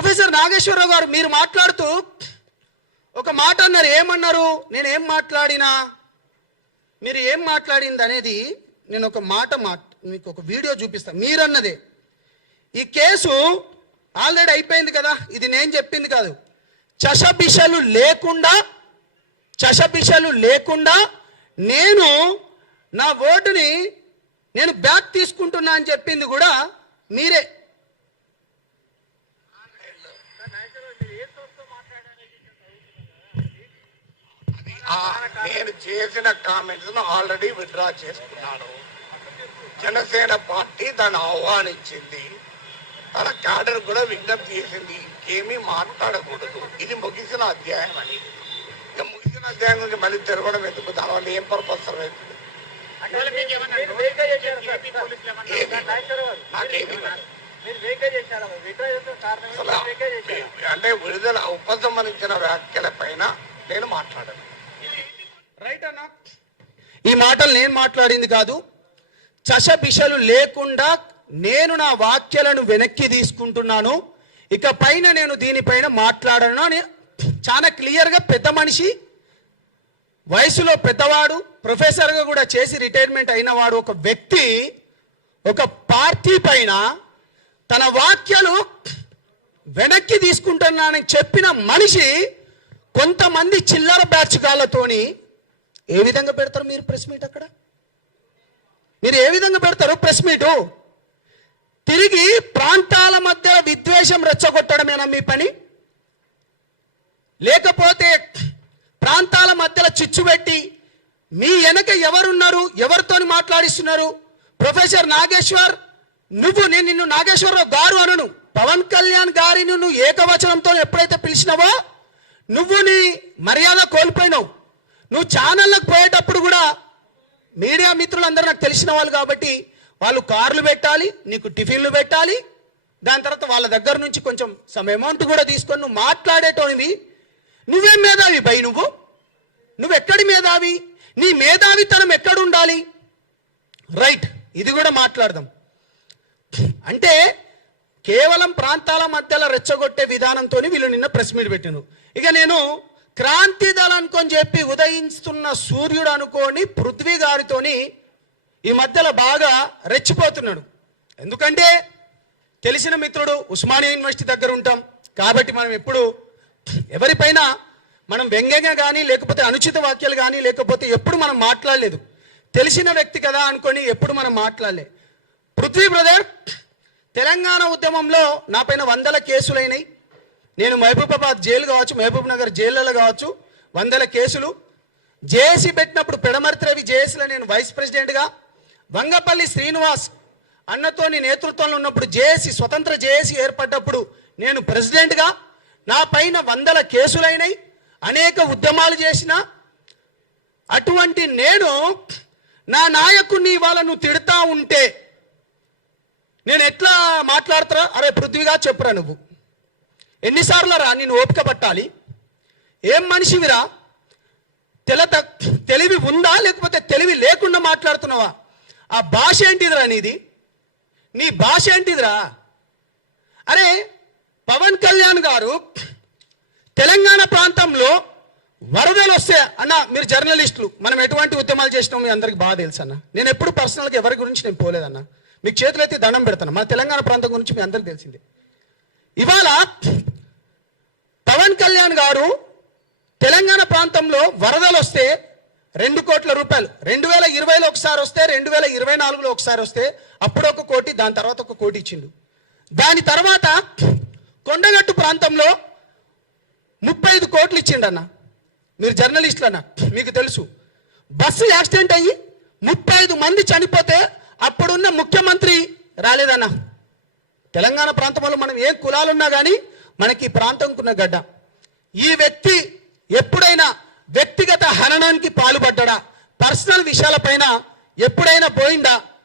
Professor Nageswararao గారు మీరు మాట్లాడుతూ ఒక మాట అన్నారు. ఏమన్నారు? నేను ఏం మాట్లాడినా, మీరు ఏం మాట్లాడింది అనేది నేను ఒక మాట మీకు ఒక వీడియో చూపిస్తాను. మీరన్నదే ఈ కేసు ఆల్రెడీ అయిపోయింది కదా, ఇది నేను చెప్పింది కాదు. చషబిషలు లేకుండా నేను నా ఓటుని నేను బ్యాక్ తీసుకుంటున్నా అని చెప్పింది కూడా మీరే. నేను చేసిన కామెంట్స్ ఆల్రెడీ విత్డ్రా చేసుకున్నాను. జనసేన పార్టీ దాన్ని ఆహ్వానించింది, తన క్యాడర్ కూడా విజ్ఞప్తి చేసింది ఇంకేమీ మాట్లాడకూడదు, ఇది ముగిసిన అధ్యాయం అని. ఇక ముగిసిన అధ్యాయం గురించి మళ్ళీ తిరగడం ఎందుకు? దానివల్ల ఏం పర్పస్ అవుతుంది? అంటే విడుదల ఉపసంహరించిన వ్యాఖ్యల పైన నేను మాట్లాడాను. రైట్ అన్నా, ఈ మాటలు నేను మాట్లాడింది కాదు. చషబిషలు లేకుండా నేను నా వాక్యాలను వెనక్కి తీసుకుంటున్నాను, ఇక పైన నేను దీనిపైన మాట్లాడను అని చాలా క్లియర్గా పెద్ద మనిషి, వయసులో పెద్దవాడు, ప్రొఫెసర్గా కూడా చేసి రిటైర్మెంట్ అయినవాడు ఒక వ్యక్తి ఒక పార్టీ పైన తన వాక్యాలు వెనక్కి తీసుకుంటున్నానని చెప్పిన మనిషి కొంతమంది చిల్లర బ్యాచ్గాళ్ళతోని ఏ విధంగా పెడతారు మీరు ప్రెస్ మీట్? అక్కడ మీరు ఏ విధంగా పెడతారు ప్రెస్ మీటు? తిరిగి ప్రాంతాల మధ్య విద్వేషం రెచ్చగొట్టడమేనా మీ పని? లేకపోతే ప్రాంతాల మధ్యలో చిచ్చు పెట్టి మీ వెనక ఎవరున్నారు, ఎవరితోని మాట్లాడిస్తున్నారు? ప్రొఫెసర్ నాగేశ్వర్, నేను నిన్ను నాగేశ్వరరావు గారు అనను, పవన్ కళ్యాణ్ గారిని నువ్వు ఏకవచనంతో ఎప్పుడైతే పిలిచినావో నువ్వు నీ మర్యాద కోల్పోయినావు. నువ్వు ఛానళ్ళకు పోయేటప్పుడు కూడా మీడియా మిత్రులందరూ నాకు తెలిసిన వాళ్ళు కాబట్టి వాళ్ళు కార్లు పెట్టాలి, నీకు టిఫిన్లు పెట్టాలి, దాని తర్వాత వాళ్ళ దగ్గర నుంచి కొంచెం సమ్ అమౌంట్ కూడా తీసుకొని నువ్వు మాట్లాడేటోనివి. నువ్వేం మేధావి బై? నువ్వెక్కడి మేధావి? నీ మేధావితనం ఎక్కడ ఉండాలి? రైట్, ఇది కూడా మాట్లాడదాం. అంటే కేవలం ప్రాంతాల మధ్యలో రెచ్చగొట్టే విధానంతో వీళ్ళు నిన్న ప్రెస్ మీట్ పెట్టినారు. ఇక నేను క్రాంతి దళం అనుకొని చెప్పి ఉదయిస్తున్న సూర్యుడు అనుకోని పృథ్వీ గారితోని ఈ మధ్యలో బాగా రెచ్చిపోతున్నాడు. ఎందుకంటే తెలిసిన మిత్రుడు, ఉస్మానియా యూనివర్సిటీ దగ్గర ఉంటాం కాబట్టి మనం ఎప్పుడు ఎవరిపైన మనం వ్యంగ్యంగా కానీ లేకపోతే అనుచిత వాక్యాలు కానీ లేకపోతే ఎప్పుడు మనం మాట్లాడలేదు. తెలిసిన వ్యక్తి కదా అనుకొని ఎప్పుడు మనం మాట్లాడలే. పృథ్వీ బ్రదర్, తెలంగాణ ఉద్యమంలో నా పైన 100 కేసులైనాయి. నేను మహబూబాబాద్ జైలు కావచ్చు, మహబూబ్ నగర్ జైళ్ళలో కావచ్చు 100 కేసులు. జేఏసీ పెట్టినప్పుడు పెడమర్తి రవి జేఏసీలో నేను వైస్ ప్రెసిడెంట్గా, వంగపల్లి శ్రీనివాస్ అన్నతోని నేతృత్వంలో ఉన్నప్పుడు జేఏసీ స్వతంత్ర జేఏసీ ఏర్పడ్డప్పుడు నేను ప్రెసిడెంట్గా, నా పైన 100 కేసులైనాయి, అనేక ఉద్యమాలు చేసిన అటువంటి నేను నా నాయకుడిని ఇవాళ నువ్వు తిడతా ఉంటే నేను ఎట్లా మాట్లాడతారా? అరే పృథ్వీగా చెప్పురా, నువ్వు ఎన్నిసార్లు రా నేను ఓపిక పట్టాలి? ఏం మనిషివిరా? తెలివి ఉందా లేకపోతే తెలివి లేకుండా మాట్లాడుతున్నావా? ఆ భాష ఏంటిదిరా నీది? నీ భాష ఏంటిదిరా? అరే పవన్ కళ్యాణ్ గారు తెలంగాణ ప్రాంతంలో వరదలు వస్తే అన్న, మీరు జర్నలిస్టులు, మనం ఎటువంటి ఉద్యమాలు చేసినాం మీ అందరికి బాగా తెలుసు అన్న. నేను ఎప్పుడు పర్సనల్గా ఎవరి గురించి నేను పోలేదన్న, మీకు చేతులైతే దండం పెడతాను. మన తెలంగాణ ప్రాంతం గురించి మీ అందరికి తెలిసిందే. ఇవాళ పవన్ కళ్యాణ్ గారు తెలంగాణ ప్రాంతంలో వరదలు వస్తే 2 కోట్ల రూపాయలు 2020లో ఒకసారి వస్తే, 2024లో ఒకసారి వస్తే, అప్పుడు 1 కోటి, దాని తర్వాత 1 కోటి ఇచ్చిండు. దాని తర్వాత కొండగట్టు ప్రాంతంలో 35 కోట్లు ఇచ్చిండన్న. మీరు జర్నలిస్టులు అన్న, మీకు తెలుసు. బస్సు యాక్సిడెంట్ అయ్యి 35 మంది చనిపోతే అప్పుడున్న ముఖ్యమంత్రి రాలేదన్న. తెలంగాణ ప్రాంతంలో మనం ఏ కులాలున్నా కానీ మనకి ఈ ప్రాంతంకున్న గడ్డ. ఈ వ్యక్తి ఎప్పుడైనా వ్యక్తిగత హననానికి పాల్పడ్డా? పర్సనల్ విషయాలపైన ఎప్పుడైనా పోయిందా?